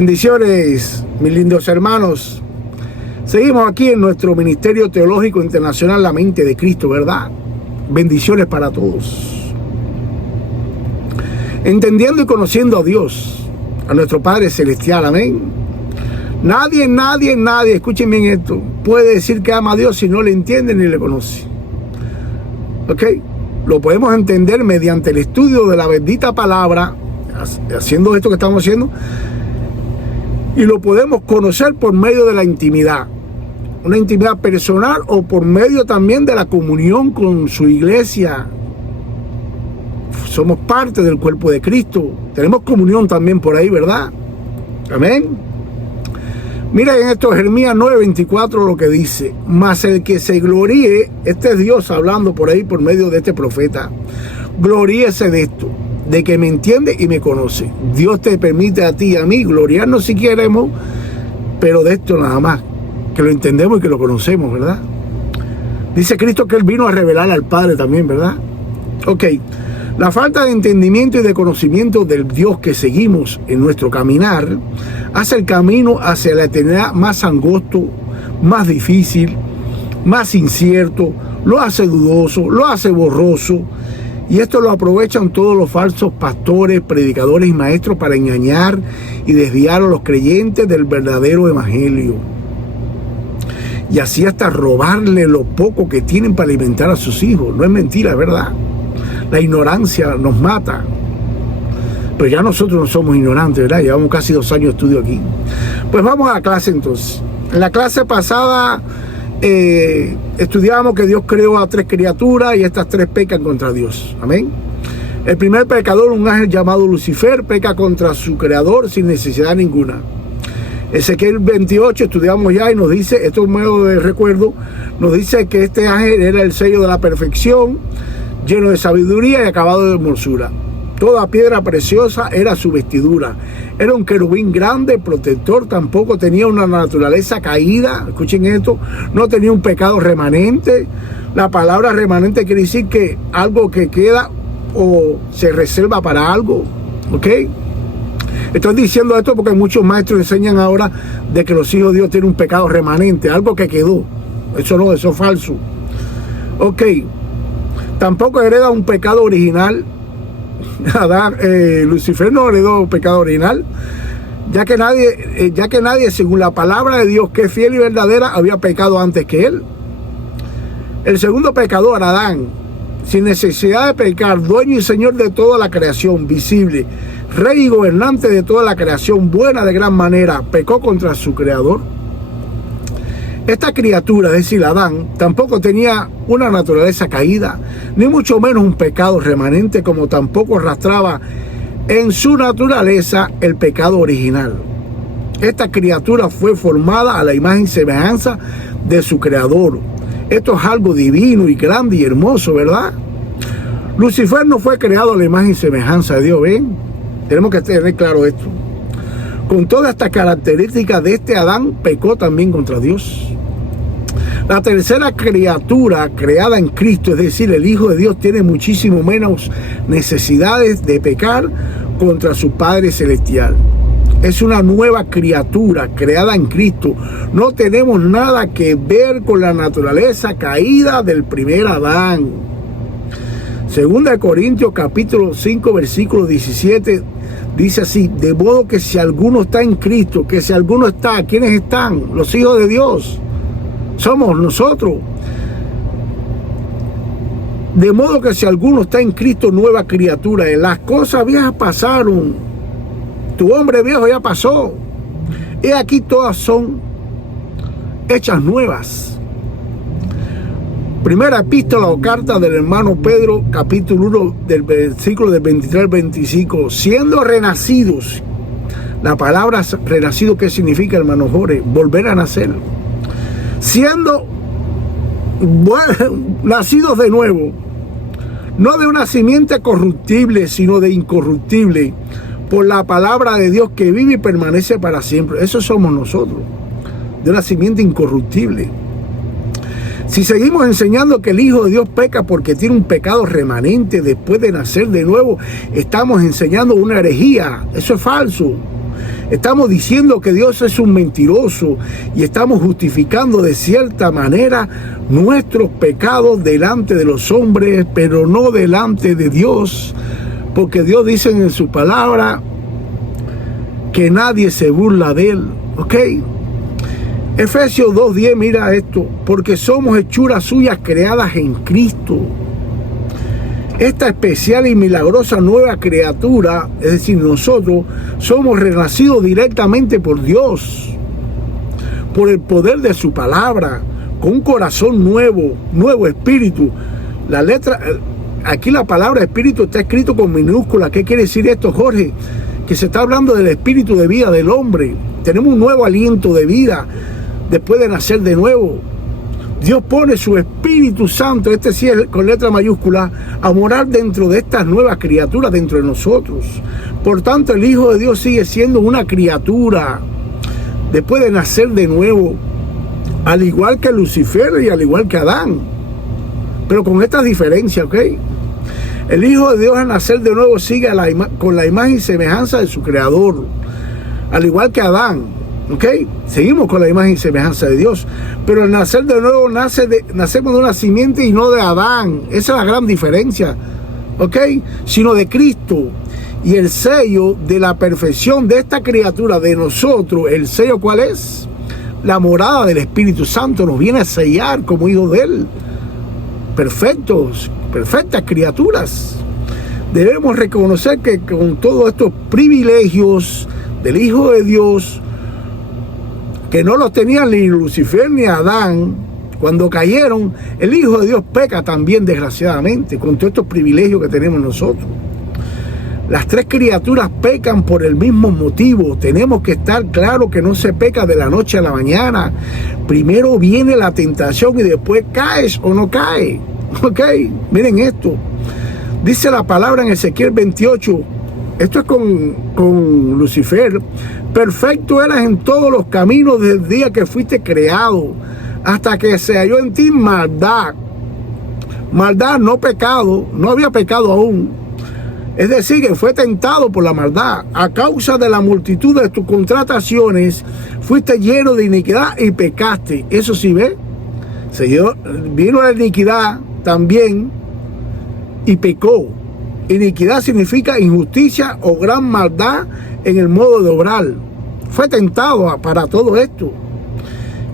Bendiciones, mis lindos hermanos. Seguimos aquí en nuestro Ministerio Teológico Internacional La Mente de Cristo, ¿verdad? Bendiciones para todos. Entendiendo y conociendo a Dios, a nuestro Padre Celestial, amén. Nadie, escuchen bien esto, puede decir que ama a Dios si no le entiende ni le conoce. ¿Ok? Lo podemos entender mediante el estudio de la bendita palabra, haciendo esto que estamos haciendo, y lo podemos conocer por medio de la intimidad, una intimidad personal, o por medio también de la comunión con su iglesia. Somos parte del cuerpo de Cristo, tenemos comunión también por ahí, ¿verdad? Amén. Mira en esto Jeremías 9:24 lo que dice: mas el que se gloríe, este es Dios hablando por ahí por medio de este profeta, gloríese de esto, de que me entiende y me conoce. Dios te permite a ti y a mí gloriarnos si queremos, pero de esto nada más, que lo entendemos y que lo conocemos, ¿verdad? Dice Cristo que Él vino a revelar al Padre también, ¿verdad? Ok, la falta de entendimiento y de conocimiento del Dios que seguimos en nuestro caminar hace el camino hacia la eternidad más angosto, más difícil, más incierto, lo hace dudoso, lo hace borroso. Y esto lo aprovechan todos los falsos pastores, predicadores y maestros para engañar y desviar a los creyentes del verdadero evangelio. Y así hasta robarle lo poco que tienen para alimentar a sus hijos. No es mentira, es verdad. La ignorancia nos mata. Pero ya nosotros no somos ignorantes, ¿verdad? Llevamos casi 2 años de estudio aquí. Pues vamos a la clase entonces. En la clase pasada estudiamos que Dios creó a 3 criaturas y estas 3 pecan contra Dios. Amén. El primer pecador, un ángel llamado Lucifer, peca contra su creador sin necesidad ninguna. Ezequiel 28 estudiamos ya y nos dice, esto es un modo de recuerdo, nos dice que este ángel era el sello de la perfección, lleno de sabiduría y acabado de hermosura. Toda piedra preciosa era su vestidura. Era un querubín grande, protector, tampoco tenía una naturaleza caída. Escuchen esto, no tenía un pecado remanente. La palabra remanente quiere decir que algo que queda o se reserva para algo. ¿Ok? Estoy diciendo esto porque muchos maestros enseñan ahora de que los hijos de Dios tienen un pecado remanente, algo que quedó. Eso no, eso es falso. Ok. Tampoco hereda un pecado original. Lucifer no heredó pecado original, ya que nadie, según la palabra de Dios, que es fiel y verdadera, había pecado antes que él. El segundo pecador, Adán, sin necesidad de pecar, dueño y señor de toda la creación visible, rey y gobernante de toda la creación buena de gran manera, pecó contra su creador. Esta criatura, es decir, Adán, tampoco tenía una naturaleza caída, ni mucho menos un pecado remanente, como tampoco arrastraba en su naturaleza el pecado original. Esta criatura fue formada a la imagen y semejanza de su creador. Esto es algo divino y grande y hermoso, ¿verdad? Lucifer no fue creado a la imagen y semejanza de Dios, ¿ven? Tenemos que tener claro esto. Con todas estas características de este Adán, pecó también contra Dios. La tercera criatura creada en Cristo, es decir, el Hijo de Dios, tiene muchísimo menos necesidades de pecar contra su Padre Celestial. Es una nueva criatura creada en Cristo. No tenemos nada que ver con la naturaleza caída del primer Adán. Segunda de Corintios capítulo 5 versículo 17 dice así: de modo que si alguno está en Cristo, que si alguno está, ¿quiénes están? Los hijos de Dios. Somos nosotros. De modo que si alguno está en Cristo, nueva criatura. Las cosas viejas pasaron. Tu hombre viejo ya pasó. Y aquí todas son hechas nuevas. Primera epístola o carta del hermano Pedro, capítulo 1, del versículo del 23 al 25. Siendo renacidos. La palabra renacido, ¿qué significa, hermano Jorge? Volver a nacer. Siendo nacidos de nuevo, no de una simiente corruptible, sino de incorruptible, por la palabra de Dios que vive y permanece para siempre. Eso somos nosotros, de una simiente incorruptible. Si seguimos enseñando que el Hijo de Dios peca porque tiene un pecado remanente después de nacer de nuevo, estamos enseñando una herejía. Eso es falso. Estamos diciendo que Dios es un mentiroso y estamos justificando de cierta manera nuestros pecados delante de los hombres, pero no delante de Dios, porque Dios dice en su palabra que nadie se burla de él, ¿ok? Efesios 2:10, mira esto, porque somos hechuras suyas creadas en Cristo. Esta especial y milagrosa nueva criatura, es decir, nosotros somos renacidos directamente por Dios, por el poder de su palabra, con un corazón nuevo, nuevo espíritu. La letra, aquí la palabra espíritu está escrito con minúscula. ¿Qué quiere decir esto, Jorge? Que se está hablando del espíritu de vida del hombre. Tenemos un nuevo aliento de vida después de nacer de nuevo. Dios pone su Espíritu Santo, este sí es con letra mayúscula, a morar dentro de estas nuevas criaturas, dentro de nosotros. Por tanto, el Hijo de Dios sigue siendo una criatura después de nacer de nuevo, al igual que Lucifer y al igual que Adán, pero con esta diferencia, ¿ok? El Hijo de Dios al nacer de nuevo sigue con la imagen y semejanza de su Creador, al igual que Adán. ¿Ok? Seguimos con la imagen y semejanza de Dios. Pero al nacer de nuevo nacemos de una simiente y no de Adán. Esa es la gran diferencia. ¿Ok? Sino de Cristo. Y el sello de la perfección de esta criatura, de nosotros, ¿el sello cuál es? La morada del Espíritu Santo nos viene a sellar como hijos de Él. Perfectos, perfectas criaturas. Debemos reconocer que con todos estos privilegios del Hijo de Dios, que no los tenían ni Lucifer ni Adán, cuando cayeron, el Hijo de Dios peca también, desgraciadamente, con todos estos privilegios que tenemos nosotros. Las tres criaturas pecan por el mismo motivo. Tenemos que estar claros que no se peca de la noche a la mañana. Primero viene la tentación y después caes o no caes. Ok, miren esto. Dice la palabra en Ezequiel 28. Esto es con Lucifer. Perfecto eras en todos los caminos desde el día que fuiste creado, hasta que se halló en ti maldad. Maldad, no pecado, no había pecado aún. Es decir, que fue tentado por la maldad. A causa de la multitud de tus contrataciones, fuiste lleno de iniquidad y pecaste. Eso sí, ¿ve? Vino la iniquidad también y pecó. Iniquidad significa injusticia o gran maldad en el modo de obrar. Fue tentado para todo esto.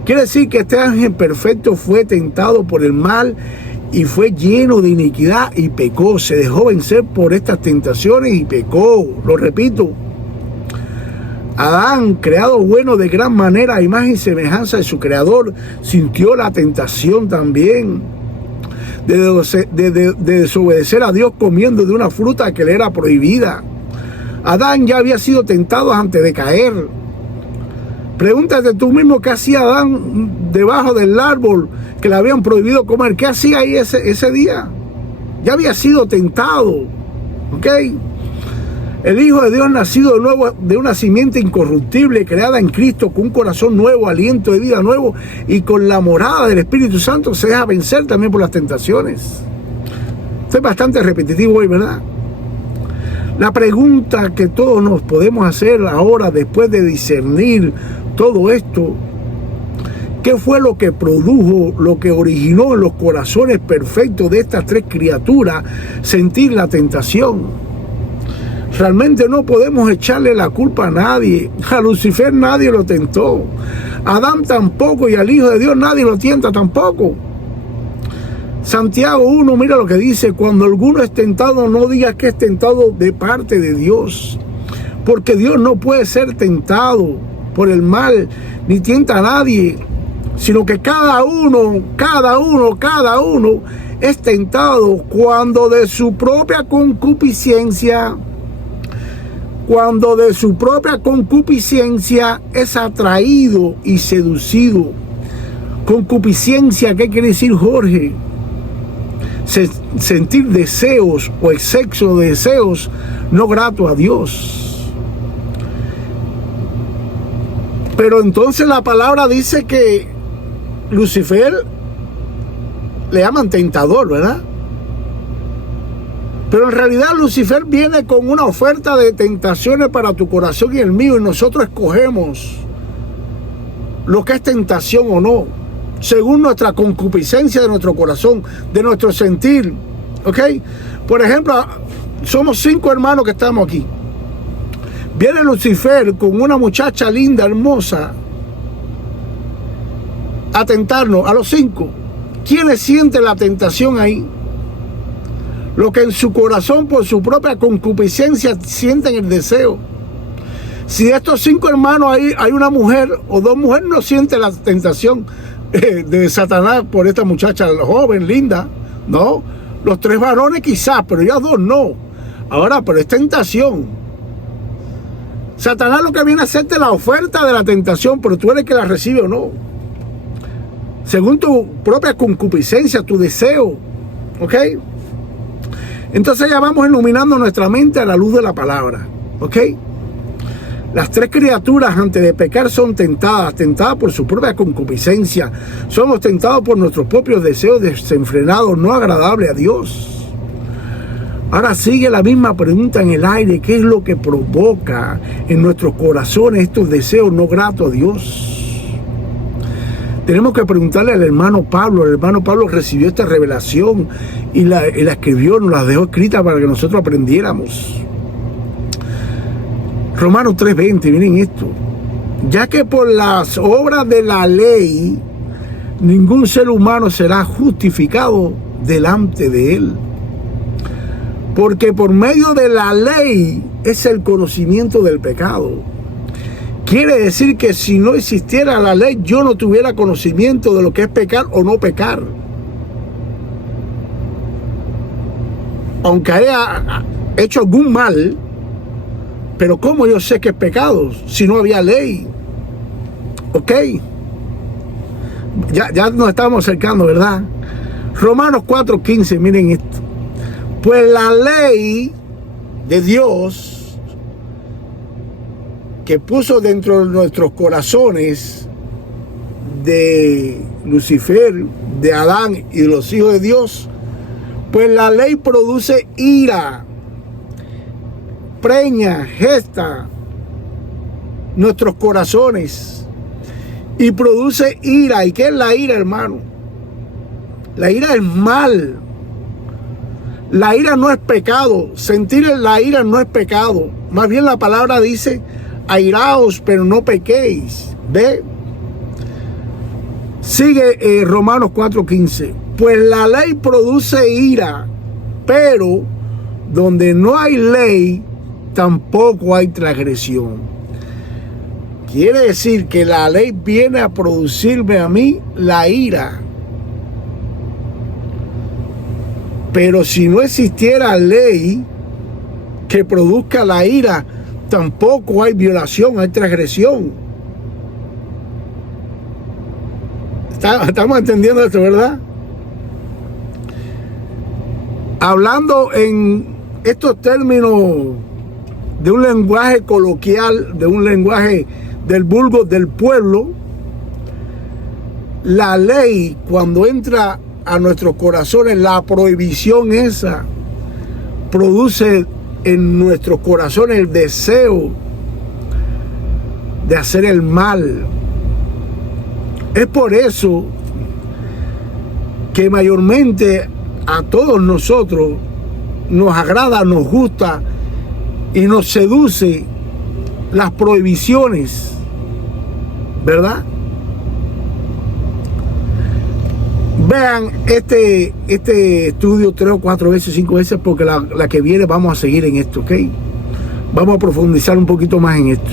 Quiere decir que este ángel perfecto fue tentado por el mal y fue lleno de iniquidad y pecó. Se dejó vencer por estas tentaciones y pecó. Lo repito. Adán, creado bueno de gran manera, a imagen y semejanza de su creador, sintió la tentación también de desobedecer a Dios comiendo de una fruta que le era prohibida. Adán ya había sido tentado antes de caer. Pregúntate tú mismo qué hacía Adán debajo del árbol que le habían prohibido comer. ¿Qué hacía ahí ese día? Ya había sido tentado. ¿Ok? El Hijo de Dios, nacido de nuevo de una simiente incorruptible, creada en Cristo, con un corazón nuevo, aliento de vida nuevo y con la morada del Espíritu Santo, se deja vencer también por las tentaciones. Esto es bastante repetitivo hoy, ¿verdad? La pregunta que todos nos podemos hacer ahora, después de discernir todo esto, ¿qué fue lo que produjo, lo que originó en los corazones perfectos de estas tres criaturas sentir la tentación? Realmente no podemos echarle la culpa a nadie. A Lucifer nadie lo tentó. A Adán tampoco, y al Hijo de Dios nadie lo tienta tampoco. Santiago 1, mira lo que dice: cuando alguno es tentado, no digas que es tentado de parte de Dios, porque Dios no puede ser tentado por el mal, ni tienta a nadie, sino que cada uno es tentado cuando de su propia concupiscencia es atraído y seducido. Concupiscencia, ¿qué quiere decir, Jorge? Sentir deseos o exceso de deseos no gratos a Dios. Pero entonces la palabra dice que Lucifer le llaman tentador, ¿verdad? Pero en realidad Lucifer viene con una oferta de tentaciones para tu corazón y el mío, y nosotros escogemos lo que es tentación o no, según nuestra concupiscencia de nuestro corazón, de nuestro sentir. ¿Ok? Por ejemplo, somos 5 hermanos que estamos aquí. Viene Lucifer con una muchacha linda, hermosa, a tentarnos a los 5. ¿Quiénes sienten la tentación ahí? Los que en su corazón, por su propia concupiscencia, sienten el deseo. Si de estos 5 hermanos hay una mujer o 2 mujeres, no sienten la tentación de Satanás por esta muchacha joven, linda, ¿no? Los 3 varones quizás, pero ya 2 no. Ahora, pero es tentación. Satanás lo que viene a hacerte la oferta de la tentación, pero tú eres el que la recibe o no. Según tu propia concupiscencia, tu deseo. ¿Ok? Entonces ya vamos iluminando nuestra mente a la luz de la palabra. ¿Ok? Las 3 criaturas antes de pecar son tentadas por su propia concupiscencia. Somos tentados por nuestros propios deseos desenfrenados, no agradables a Dios. Ahora sigue la misma pregunta en el aire: ¿qué es lo que provoca en nuestros corazones estos deseos no gratos a Dios? Tenemos que preguntarle al hermano Pablo. El hermano Pablo recibió esta revelación y la escribió, nos la dejó escrita para que nosotros aprendiéramos. Romanos 3:20, miren esto. Ya que por las obras de la ley ningún ser humano será justificado delante de él. Porque por medio de la ley es el conocimiento del pecado. Quiere decir que si no existiera la ley, yo no tuviera conocimiento de lo que es pecar o no pecar. Aunque haya hecho algún mal, pero ¿cómo yo sé que es pecado si no había ley? ¿Ok? Ya nos estamos acercando, ¿verdad? Romanos 4:15, miren esto. Pues la ley de Dios que puso dentro de nuestros corazones de Lucifer, de Adán y de los hijos de Dios, pues la ley produce ira, preña, gesta nuestros corazones y produce ira. ¿Y qué es la ira, hermano? La ira es mal. La ira no es pecado. Sentir la ira no es pecado. Más bien la palabra dice: airaos, pero no pequéis. ¿Ve? Sigue Romanos 4:15. Pues la ley produce ira, pero donde no hay ley, tampoco hay transgresión. Quiere decir que la ley viene a producirme a mí la ira. Pero si no existiera ley que produzca la ira, tampoco hay violación, hay transgresión. Estamos entendiendo esto, ¿verdad? Hablando en estos términos de un lenguaje coloquial, de un lenguaje del vulgo del pueblo, la ley, cuando entra a nuestros corazones, la prohibición esa produce en nuestros corazones el deseo de hacer el mal. Es por eso que mayormente a todos nosotros nos agrada, nos gusta y nos seduce las prohibiciones, ¿verdad? Vean este estudio 3 o 4 veces, 5 veces, porque la que viene vamos a seguir en esto, ¿ok? Vamos a profundizar un poquito más en esto.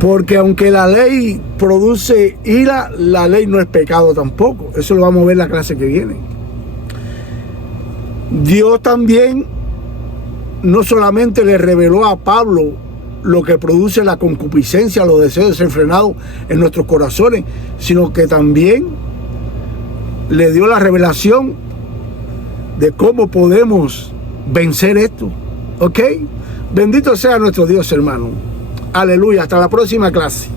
Porque aunque la ley produce ira, la ley no es pecado tampoco. Eso lo vamos a ver en la clase que viene. Dios también no solamente le reveló a Pablo lo que produce la concupiscencia, los deseos desenfrenados en nuestros corazones, sino que también le dio la revelación de cómo podemos vencer esto. ¿Ok? Bendito sea nuestro Dios, hermano. Aleluya. Hasta la próxima clase.